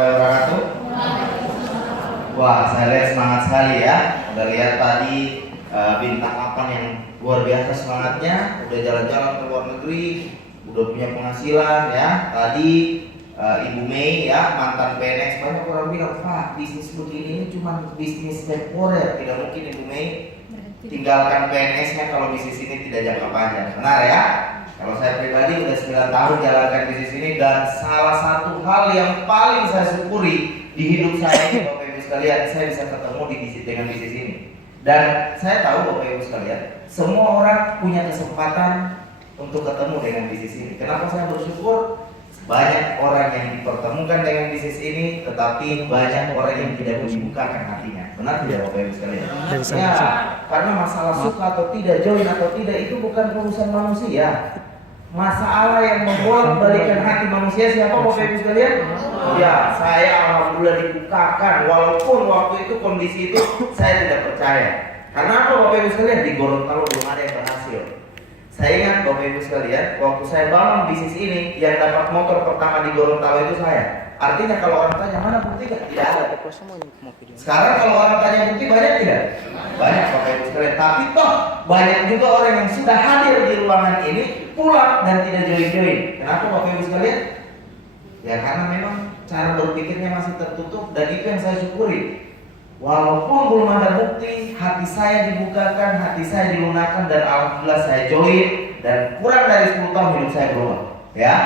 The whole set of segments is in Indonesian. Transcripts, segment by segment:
Wabarakatuh. Wah, saya lihat semangat sekali ya. Udah lihat tadi bintang 8 yang luar biasa semangatnya. Udah jalan-jalan ke luar negeri, udah punya penghasilan ya. Tadi Ibu Mei ya, mantan PNS, banyak orang bilang, Pak, bisnis begini ini cuma bisnis temporer. Tidak mungkin Ibu Mei tinggalkan PNS-nya kalau bisnis ini tidak jangka panjang. Benar ya? Kalau saya pribadi udah 9 tahun jalankan bisnis ini, dan salah satu hal yang paling saya syukuri di hidup saya ini, Bapak Ibu sekalian, saya bisa ketemu dengan bisnis ini. Dan saya tahu Bapak Ibu sekalian, semua orang punya kesempatan untuk ketemu dengan bisnis ini. Kenapa saya bersyukur? Banyak orang yang dipertemukan dengan bisnis ini, tetapi banyak orang yang tidak dibukakan hatinya. Benar tidak Bapak Ibu sekalian? Ya, karena masalah suka atau tidak, join atau tidak, itu bukan urusan manusia. Masalah yang membolak-balikan hati manusia siapa Bapak Ibu sekalian? Ya, saya alhamdulillah dibukakan, walaupun waktu itu kondisi itu saya tidak percaya. Karena apa Bapak Ibu sekalian? Di Gorontalo belum ada yang berhasil. Saya ingat Bapak Ibu sekalian, waktu saya bangun bisnis ini, yang dapat motor pertama di Gorontalo itu saya. Artinya kalau orang tanya mana bukti, tidak ada. Sekarang kalau orang tanya bukti, banyak tidak? Banyak Bapak Ibu sekalian. Tapi toh banyak juga orang yang sudah hadir di ruangan ini pulang dan tidak join-join. Kenapa Bapak Ibu sekalian? Ya karena memang cara berpikirnya masih tertutup, dan itu yang saya syukuri. Walaupun belum ada bukti, hati saya dibukakan, hati saya dilunakkan, dan alhamdulillah saya join, dan kurang dari 10 tahun hidup saya berubah. Ya,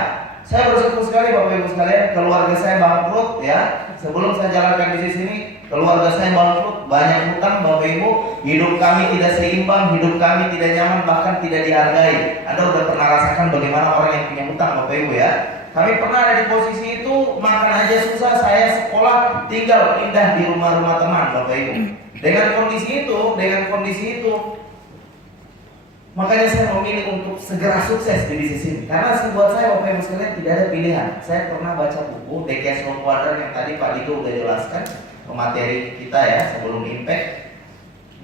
saya bersyukur sekali Bapak Ibu sekalian, keluarga saya bangkrut ya. Sebelum saya jalankan bisnis ini, keluarga saya bangkrut, banyak hutang Bapak Ibu. Hidup kami tidak seimbang, hidup kami tidak nyaman, bahkan tidak dihargai. Anda udah pernah rasakan bagaimana orang yang punya hutang Bapak Ibu ya. Kami pernah ada di posisi itu, makan aja susah, saya sekolah tinggal pindah di rumah-rumah teman Bapak Ibu. Dengan kondisi itu, makanya saya memilih untuk segera sukses di bisnis ini. Karena buat saya Bapak Ibu sekalian tidak ada pilihan. Saya pernah baca buku The Cash Flow Quadrant yang tadi Pak Diko udah jelaskan pemateri kita ya sebelum impact.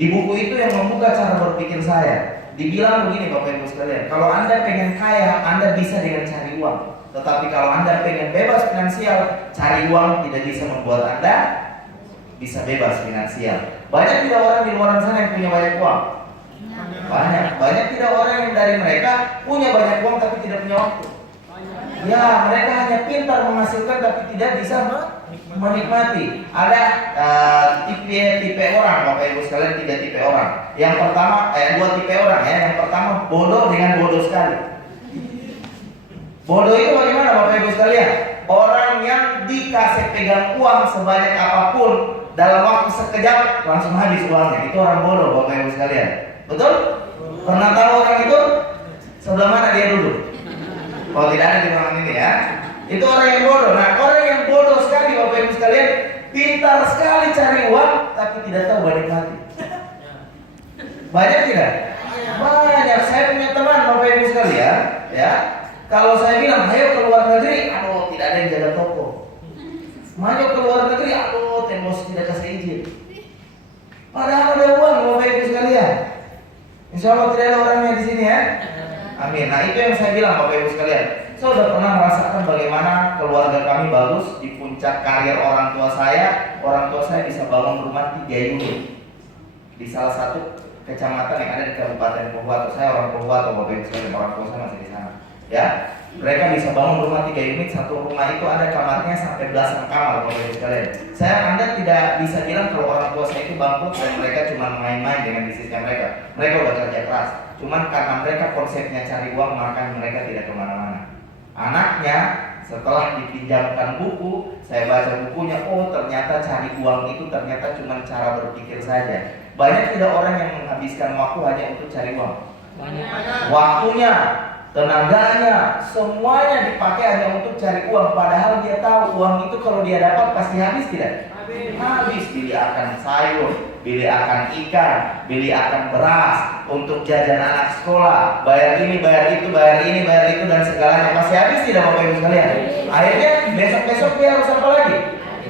Di buku itu yang membuka cara berpikir saya. Dibilang begini Bapak Ibu sekalian, kalau Anda pengen kaya, Anda bisa dengan cari uang. Tetapi kalau Anda pengen bebas finansial, cari uang tidak bisa membuat Anda bisa bebas finansial. Banyak tidak orang di luar sana yang punya banyak uang? Banyak tidak orang yang dari mereka punya banyak uang tapi tidak punya waktu. Ya, mereka hanya pintar menghasilkan tapi tidak bisa menikmati. Ada tipe orang Bapak Ibu sekalian, 3 tipe orang. Yang pertama, 2 tipe orang ya. Yang pertama bodoh dengan bodoh sekali. Bodoh itu bagaimana Bapak Ibu sekalian? Orang yang dikasih pegang uang sebanyak apapun, dalam waktu sekejap langsung habis uangnya. Itu orang bodoh Bapak Ibu sekalian. Betul? Pernah tahu orang itu? Sebelah mana dia duduk? Oh, tidak ada di ruangan ini ya. Itu orang yang bodoh. Nah, orang yang bodoh sekali Bapak Ibu sekalian, pintar sekali cari uang tapi tidak tahu menikmati. Banyak tidak? Banyak. Saya punya teman Bapak Ibu sekalian ya. Kalau saya bilang, ayo ke luar negeri, aduh tidak ada yang jaga toko. Maju ke luar negeri, aduh tembus tidak kasih izin. Padahal ada uang Bapak Ibu sekalian. Insya Allah tidak ada orangnya di sini ya. Amin. Nah itu yang saya bilang Bapak Ibu sekalian. Saya sudah pernah merasakan bagaimana keluarga kami bagus di puncak karir orang tua saya. Orang tua saya bisa bangun rumah 3 unit di salah satu kecamatan yang ada di Kabupaten Pohuwato. Saya orang Pohuwato Bapak Ibu sekalian, orang tua saya masih di sana. Ya, mereka bisa bangun rumah 3 unit, satu rumah itu ada kamarnya sampai belasan kamar Bapak Ibu sekalian. Anda tidak bisa bilang kalau orang tua saya itu bangkrut dan mereka cuma main-main dengan bisnisnya mereka. Mereka udah kerja keras. Cuman karena mereka konsepnya cari uang, maka mereka tidak kemana-mana. Anaknya setelah dipinjamkan buku, saya baca bukunya, oh ternyata cari uang itu ternyata cuma cara berpikir saja. Banyak tidak orang yang menghabiskan waktu hanya untuk cari uang. Waktunya, tenaganya, semuanya dipakai hanya untuk cari uang. Padahal dia tahu uang itu kalau dia dapat pasti habis tidak? Habis. Beli akan sayur, beli akan ikan, beli akan beras, untuk jajan anak sekolah, bayar ini, bayar itu, bayar ini, bayar itu, dan segalanya pasti habis tidak Bapak Ibu sekalian? Akhirnya besok-besok dia harus apa lagi?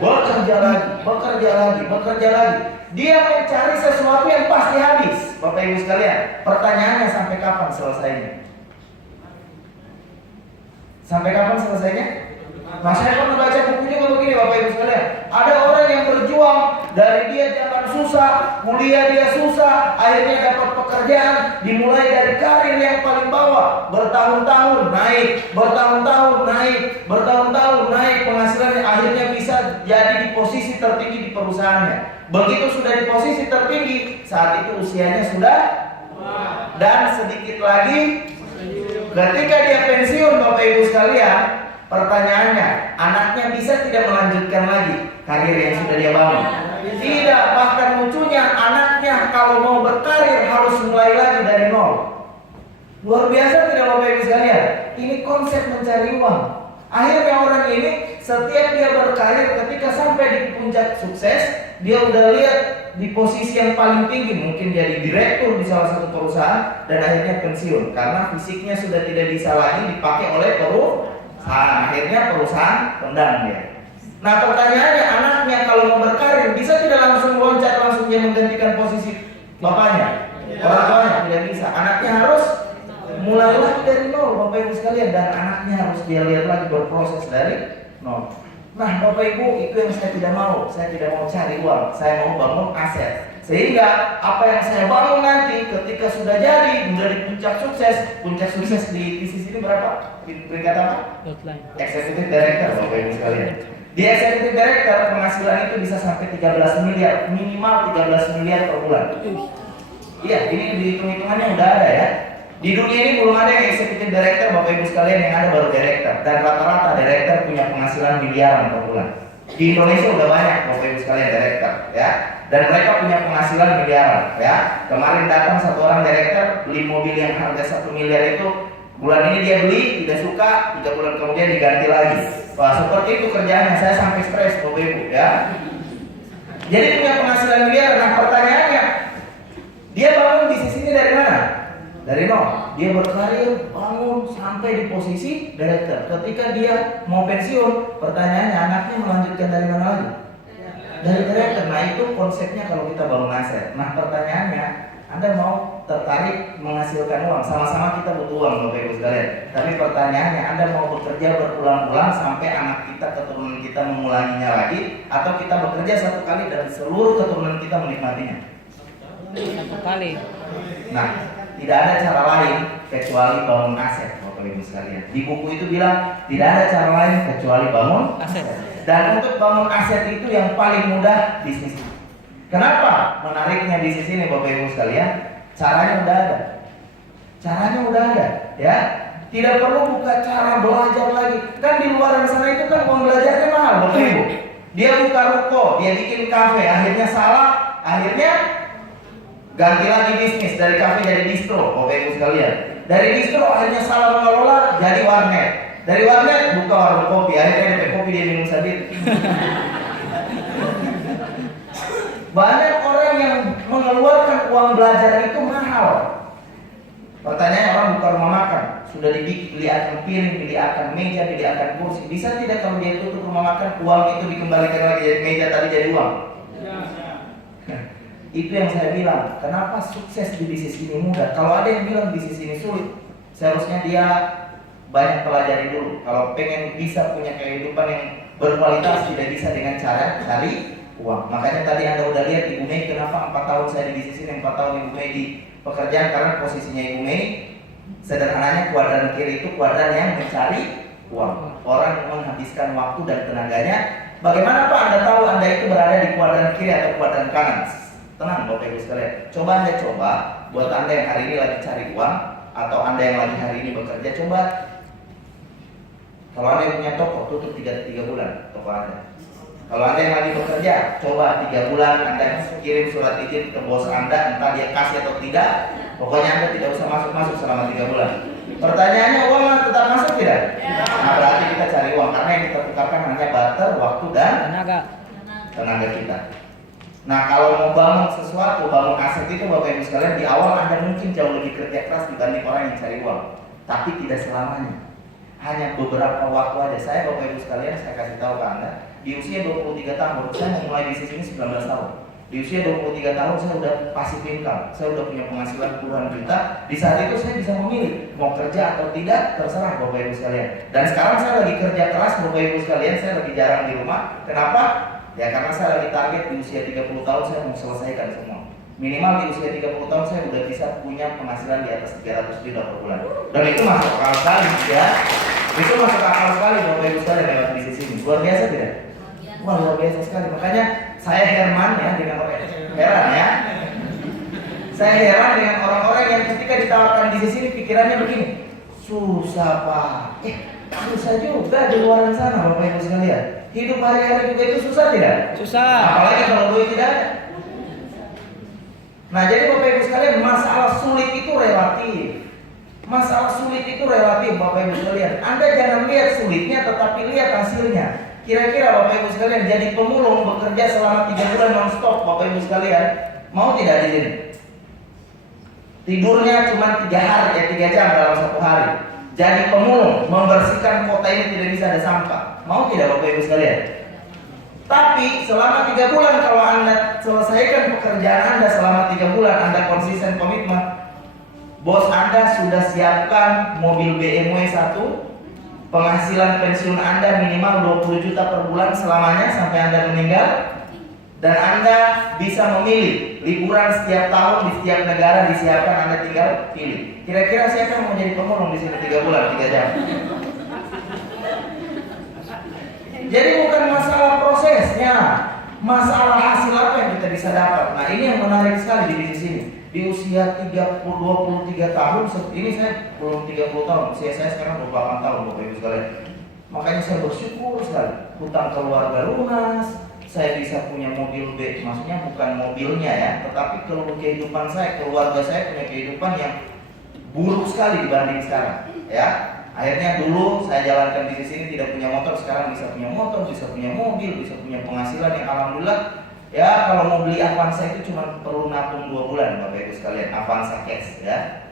Bekerja lagi, bekerja lagi, bekerja lagi. Dia mencari sesuatu yang pasti habis Bapak Ibu sekalian. Pertanyaannya sampai kapan selesainya? Sampai kapan selesainya? Nah, saya pernah baca buku juga begini Bapak Ibu sekalian. Ada orang yang berjuang dari dia zaman susah, kuliah dia susah, akhirnya dapat pekerjaan, dimulai dari karir yang paling bawah, bertahun-tahun naik, bertahun-tahun naik penghasilannya, akhirnya bisa jadi di posisi tertinggi di perusahaannya. Begitu sudah di posisi tertinggi, saat itu usianya sudah, dan sedikit lagi ketika dia pensiun Bapak Ibu sekalian, pertanyaannya, anaknya bisa tidak melanjutkan lagi karir yang sudah dia bangun? Tidak, bahkan lucunya anaknya kalau mau berkarir harus mulai lagi dari nol. Luar biasa tidak Bapak Ibu sekalian? Ini konsep mencari uang. Akhirnya orang ini setiap dia berkarir, ketika sampai di puncak sukses, dia udah lihat di posisi yang paling tinggi, mungkin jadi direktur di salah satu perusahaan, dan akhirnya pensiun karena fisiknya sudah tidak bisa lagi dipakai oleh perusahaan. Akhirnya perusahaan tendang dia. Nah, pertanyaannya, anaknya kalau mau berkarir bisa tidak langsung loncat, langsung dia menggantikan posisi bapaknya, orang tuanya? Tidak bisa. Anaknya harus mulai lagi dari nol Bapak Ibu sekalian, dan anaknya harus dia lihat lagi berproses dari nol. Nah Bapak Ibu, itu yang saya tidak mau. Saya tidak mau cari uang, saya mau bangun aset. Sehingga apa yang saya bangun nanti ketika sudah jadi, sudah di puncak sukses di bisnis ini berapa? Peringkat apa? Executive Director Bapak Ibu sekalian. Di Executive Director penghasilan itu bisa sampai 13 miliar, minimal 13 miliar per bulan. Iya, ini dihitung-hitungannya udah ada ya. Di dunia ini belum ada yang Executive Director Bapak Ibu sekalian, yang ada baru Director. Dan rata-rata Director punya penghasilan miliaran per bulan. Di Indonesia udah banyak Bapak Ibu sekalian Director ya. Dan mereka punya penghasilan miliaran ya. Kemarin datang satu orang Director beli mobil yang harga 1 miliar itu, bulan ini dia beli, tidak suka, 3 bulan kemudian diganti lagi. Wah, seperti itu kerjaannya, saya sampai stres Bapak Ibu ya. Jadi punya penghasilan miliar. Nah pertanyaannya, dia bangun bisnis ini dari mana? Dari nol. Dia berkarir, bangun sampai di posisi director. Ketika dia mau pensiun, pertanyaannya, anaknya melanjutkan dari mana lagi? Dari director. Nah itu konsepnya kalau kita bangun aset. Nah pertanyaannya, Anda mau tertarik menghasilkan uang? Sama-sama kita butuh uang Bapak Ibu sekalian. Tapi pertanyaannya, Anda mau bekerja berulang-ulang sampai anak kita, keturunan kita mengulanginya lagi, atau kita bekerja satu kali dan seluruh keturunan kita menikmatinya? Satu kali. Nah, tidak ada cara lain kecuali bangun aset Bapak Ibu sekalian. Di buku itu bilang tidak ada cara lain kecuali bangun aset. Dan untuk bangun aset itu yang paling mudah bisnis. Kenapa menariknya bisnis ini Bapak Ibu sekalian? Caranya udah ada. Caranya udah ada, ya. Tidak perlu buka cara belajar lagi. Kan di luar sana itu kan uang belajarnya mahal Bapak Ibu. Dia buka ruko, dia bikin kafe, akhirnya salah, akhirnya ganti lagi bisnis, dari kafe jadi distro Bapak Ibu sekalian. Dari distro akhirnya salah mengelola, jadi warnet. Dari warnet buka warung kopi, akhirnya DP kopi dia minum sendiri. Banyak orang yang mengeluarkan uang belajar itu mahal. Pertanyaan, orang buka rumah makan, sudah beli akan piring, beli akan meja, beli akan kursi. Bisa tidak kalau dia tutup rumah makan, uang itu dikembalikan lagi jadi meja tadi jadi uang? Itu yang saya bilang, kenapa sukses di bisnis ini mudah. Kalau ada yang bilang bisnis ini sulit, seharusnya dia banyak pelajari dulu. Kalau pengen bisa punya kehidupan yang berkualitas, tidak bisa dengan cara cari uang. Makanya tadi Anda udah lihat Ibu Mei, kenapa 4 tahun saya di bisnis ini, 4 tahun Ibu Mei di pekerjaan, karena posisinya Ibu Mei sederhananya kuadran kiri itu kuadran yang mencari uang. Orang menghabiskan waktu dan tenaganya. Bagaimana Pak Anda tahu Anda itu berada di kuadran kiri atau kuadran kanan? Tenang Bapak Ibu sekalian, coba Anda buat Anda yang hari ini lagi cari uang, atau Anda yang lagi hari ini bekerja, coba kalau Anda yang punya toko, tutup 3 bulan toko Anda. Kalau Anda yang lagi bekerja, coba 3 bulan Anda kirim surat izin ke bos Anda, entah dia kasih atau tidak, pokoknya Anda tidak usah masuk selama 3 bulan. Pertanyaannya, uang tetap masuk tidak? Nah berarti kita cari uang, karena yang kita tukarkan hanya barter, waktu dan tenaga kita. Nah kalau mau bangun sesuatu, bangun aset itu Bapak Ibu sekalian, di awal Anda mungkin jauh lebih kerja keras dibanding orang yang cari uang. Tapi tidak selamanya. Hanya beberapa waktu aja. Saya Bapak Ibu sekalian, saya kasih tahu ke Anda, di usia 23 tahun, saya memulai bisnis ini 19 tahun. Di usia 23 tahun saya udah passive income, saya udah punya penghasilan puluhan juta. Di saat itu saya bisa memilih mau kerja atau tidak, terserah Bapak Ibu sekalian. Dan sekarang saya lagi kerja keras Bapak Ibu sekalian, saya lagi jarang di rumah. Kenapa? Ya karena saya lagi target di usia 30 tahun saya mau selesaikan semua. Minimal di usia 30 tahun saya udah bisa punya penghasilan di atas 300 juta per bulan. Dan itu masuk akal sekali ya. Itu masuk akal sekali Bapak Ibu sekalian lewat bisnis ini. Luar biasa tidak? Wah, luar biasa sekali. Makanya saya heran ya dengan orang heran ya. Saya heran dengan orang-orang yang ketika ditawarkan bisnis ini pikirannya begini. Susah Pak. Susah juga di luar sana Bapak Ibu sekalian. Hidup hari-hari juga itu susah tidak? Susah. Apalagi kalau duit tidak ada. Nah, jadi Bapak Ibu sekalian, masalah sulit itu relatif. Masalah sulit itu relatif Bapak Ibu sekalian. Anda jangan lihat sulitnya tetapi lihat hasilnya. Kira-kira Bapak Ibu sekalian jadi pemulung bekerja selama 3 bulan non-stop Bapak Ibu sekalian, mau tidak di sini? Tidurnya cuma 3 hari, 3 jam dalam 1 hari. Jadi pemulung, membersihkan kota ini tidak bisa ada sampah. Mau tidak Bapak Ibu sekalian? Tapi selama 3 bulan kalau Anda selesaikan pekerjaan Anda selama 3 bulan, Anda konsisten komitmen, bos Anda sudah siapkan mobil BMW 1, penghasilan pensiun Anda minimal 20 juta per bulan selamanya sampai Anda meninggal, dan Anda bisa memilih liburan setiap tahun di setiap negara disiapkan, Anda tinggal pilih. Kira-kira siapa yang mau jadi pemulung di sini 3 bulan 3 jam? Jadi bukan masalah prosesnya, masalah hasil apa yang kita bisa dapat. Nah, ini yang menarik sekali di bisnis ini. Di usia 23 tahun, ini saya belum 30 tahun, usia saya sekarang 28 tahun Bapak Ibu sekalian. Makanya saya bersyukur sekali, hutang keluarga lunas, saya bisa punya mobil B, maksudnya bukan mobilnya ya, tetapi kalau kehidupan saya, keluarga saya punya kehidupan yang buruk sekali dibanding sekarang ya. Akhirnya dulu saya jalankan bisnis ini tidak punya motor, sekarang bisa punya motor, bisa punya mobil, bisa punya penghasilan yang alhamdulillah. Ya kalau mau beli Avanza itu cuma perlu nabung 2 bulan Bapak Ibu sekalian, Avanza cash ya.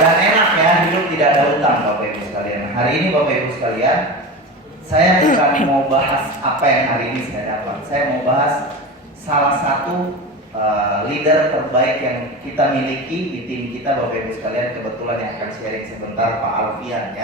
Dan enak ya, hidup tidak ada utang Bapak Ibu sekalian. Hari ini Bapak Ibu sekalian, saya bukan mau bahas apa yang hari ini saya dapat. Saya mau bahas salah satu leader terbaik yang kita miliki di tim kita Bapak Ibu sekalian. Kebetulan yang akan sharing sebentar Pak Alfian ya.